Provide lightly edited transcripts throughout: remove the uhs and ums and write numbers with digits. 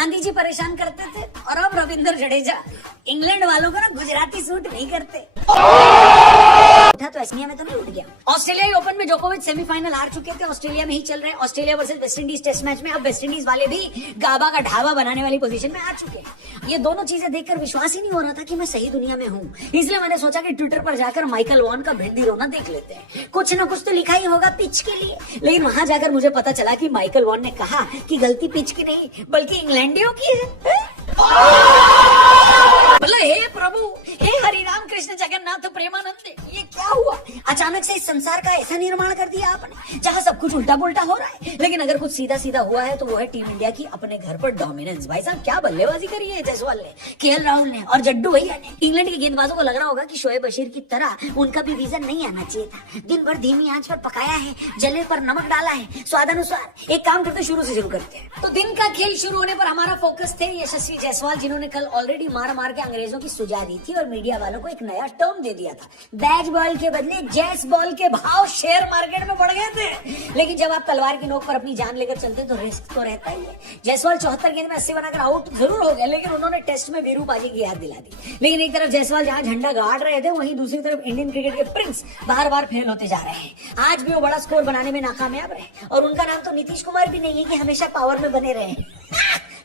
गांधी जी परेशान करते थे और अब रविंद्र जडेजा इंग्लैंड वालों को ना गुजराती सूट नहीं करते। उठा तो एसनिया में तो नहीं उठ गया। ऑस्ट्रेलिया ओपन में जोकोविच सेमीफाइनल हार चुके थे, ऑस्ट्रेलिया में ही चल रहे हैं। Australia versus West Indies test match में अब वेस्ट इंडीज वाले भी गाबा का ढाबा बनाने वाली पोजीशन में आ चुके हैं। ये दोनों चीजें देखकर विश्वास ही नहीं हो रहा था कि मैं सही दुनिया में हूँ, इसलिए मैंने सोचा कि ट्विटर पर जाकर माइकल वॉन का भिंडी रोना देख लेते हैं। कुछ ना कुछ तो लिखा ही होगा पिच के लिए, लेकिन वहां जाकर मुझे पता चला कि माइकल वॉन ने कहा कि गलती पिच की नहीं बल्कि इंग्लैंडियों की है। हे प्रभु, हे हरिराम कृष्ण जगन्नाथ प्रेमानंद, ये क्या हुआ? अचानक से इस संसार का ऐसा निर्माण कर दिया आपने जहां सब कुछ उल्टा पुल्टा हो रहा है। लेकिन अगर कुछ सीधा सीधा हुआ है तो वो है टीम इंडिया की अपने घर पर डोमिनेंस। भाई साहब क्या बल्लेबाजी करी है जायसवाल ने, केएल राहुल ने और जड्डू भैया ने। इंग्लैंड के गेंदबाजों को लग रहा होगा कि शोएब बशीर की तरह उनका भी विजन नहीं आना चाहिए था। दिन भर धीमी आंच पर पकाया है, जले पर नमक डाला है, स्वादानुसार। एक काम करते शुरू से शुरू करते हैं। तो दिन का खेल शुरू होने पर हमारा फोकस थे यशस्वी जायसवाल, जिन्होंने कल ऑलरेडी मार मार के अंग्रेजों की सुजा दी थी और मीडिया वालों को एक नया टर्म दे दिया था। बैज बॉल के बदले जैस बॉल के भाव शेयर मार्केट में बढ़ गए थे। लेकिन जब आप तलवार की नोक पर अपनी जान लेकर चलते तो रिस्क तो रहता ही है। जायसवाल 74 गेंद में 80 बनाकर आउट जरूर हो गए, लेकिन उन्होंने टेस्ट में वीरूबाजी की याद दिला दी। लेकिन एक तरफ जायसवाल जहां झंडा गाड़ रहे थे, वहीं दूसरी तरफ इंडियन क्रिकेट के प्रिंस बार बार फेल होते जा रहे हैं। आज भी वो बड़ा स्कोर बनाने में नाकामयाब रहे और उनका नाम तो नीतीश कुमार भी नहीं है कि हमेशा पावर में बने रहे।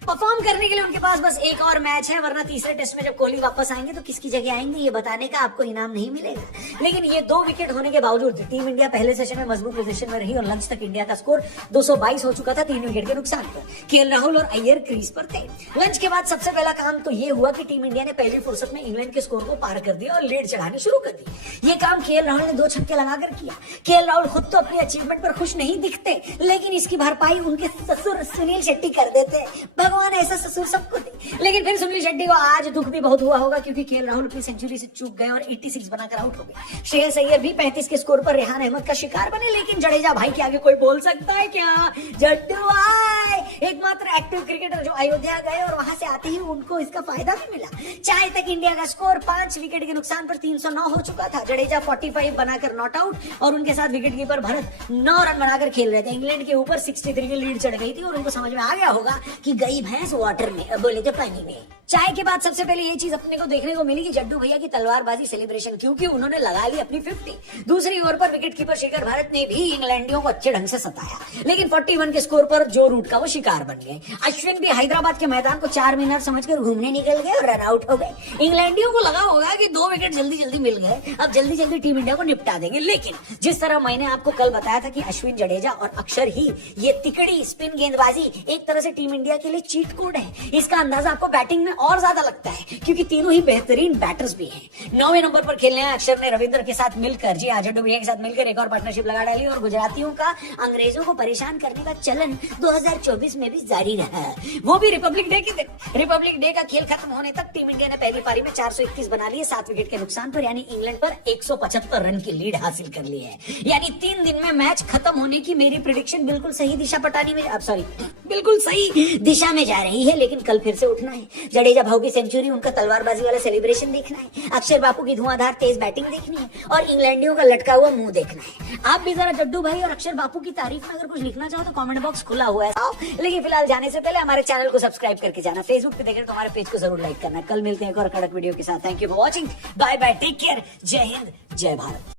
परफॉर्म करने के लिए उनके पास बस एक और मैच है, वरना तीसरे टेस्ट में जब कोहली वापस आएंगे तो किसकी जगह आएंगे ये बताने का आपको इनाम नहीं मिलेगा। लेकिन ये 2 विकेट होने के बावजूद टीम इंडिया पहले सेशन में मजबूत पोजीशन में रही और लंच तक इंडिया का स्कोर 222 हो चुका था 3 विकेट के नुकसान पर। केएल राहुल और अय्यर क्रीज पर थे। लंच के बाद सबसे पहला काम तो ये हुआ कि टीम इंडिया ने पहली फुर्सत में इंग्लैंड के स्कोर को पार कर दिया और लीड चढ़ानी शुरू कर दी। ये काम केएल राहुल ने 2 छक्के लगाकर किया। केएल राहुल खुद तो अपनी अचीवमेंट पर खुश नहीं दिखते, लेकिन इसकी भरपाई उनके ससुर सुनील शेट्टी कर देते। भगवान ऐसा ससुर सबको दे। लेकिन फिर सुनील शेट्टी को आज दुख भी बहुत हुआ होगा, क्योंकि केएल राहुल अपनी सेंचुरी से चूक गए और 86 बनाकर आउट हो गए। श्रेयस अय्यर भी 35 के स्कोर पर रेहान अहमद का शिकार बने। लेकिन जडेजा भाई के आगे कोई बोल सकता है क्या? जड्डू भाई एकमात्र एक्टिव क्रिकेटर जो अयोध्या गए और वहां से आते ही उनको इसका फायदा भी मिला। चाय तक इंडिया का स्कोर 5 विकेट के नुकसान पर 309 हो चुका था। जडेजा 45 बनाकर नॉट आउट और उनके साथ विकेट कीपर भरत 9 रन बनाकर खेल रहे थे। इंग्लैंड के ऊपर 63 की लीड चढ़ गई थी और उनको समझ में आ गया होगा कि गई भैंस वाटर में, बोले थे पानी में। चाय के बाद सबसे पहले ये चीज अपने को देखने को मिली कि जड्डू भैया की तलवारबाजी सेलिब्रेशन, क्योंकि उन्होंने लगा ली अपनी 50। दूसरी ओवर पर विकेट कीपर शेखर भारत ने भी इंग्लैंडियों को अच्छे ढंग से सताया, लेकिन 41 के स्कोर पर जो रूट का वो शिकार बन गए। अश्विन भी हैदराबाद के मैदान को 4 मिनट समझकर घूमने निकल गए और रन आउट हो गए। इंग्लैंडियों को लगा होगा कि 2 विकेट जल्दी जल्दी मिल गए, अब जल्दी जल्दी टीम इंडिया को निपटा देंगे। लेकिन जिस तरह मैंने आपको कल बताया था कि अश्विन, जडेजा और अक्षर ही ये तिकड़ी स्पिन गेंदबाजी एक तरह से टीम इंडिया के लिए चीट कोड है, इसका अंदाजा आपको बैटिंग में और ज्यादा लगता है, क्योंकि तीनों ही बेहतरीन बैटर्स भी हैं। 9वें नंबर पर खेलने आए अक्षर ने रविंद्र के साथ मिलकर, जी जड्डू भैया के साथ मिलकर एक और पार्टनरशिप लगा डाली और गुजरातियों का अंग्रेजों को परेशान करने का चलन 2024 में भी जारी रहा, वो भी रिपब्लिक डे के दिन। रिपब्लिक डे का खेल खत्म होने तक टीम इंडिया ने पहली पारी में 431 बना लिए 7 विकेट के नुकसान पर, यानी इंग्लैंड पर 175 रन की लीड हासिल कर ली है। यानी 3 दिन में मैच खत्म होने की मेरी प्रेडिक्शन बिल्कुल सही दिशा पटानी में, बिल्कुल सही दिशा में जा रही है। लेकिन कल फिर से उठना है, जडेजा भाऊ की सेंचुरी, उनका तलवारबाजी वाला सेलिब्रेशन देखना है, अक्षर बापू की धुआंधार तेज बैटिंग देखनी है और इंग्लैंडियों का लटका हुआ मुंह देखना है। आप भी जरा जड्डू भाई और अक्षर बापू की तारीफ में अगर कुछ लिखना चाहो तो कमेंट बॉक्स खुला हुआ है। लेकिन फिलहाल जाने से पहले हमारे चैनल को सब्सक्राइब करके जाना, फेसबुक पे देख रहे तो हमारे पेज को जरूर लाइक करना। कल मिलते हैं एक और कड़क वीडियो के साथ। Thank you for watching, bye bye, take care, जय हिंद, जय भारत।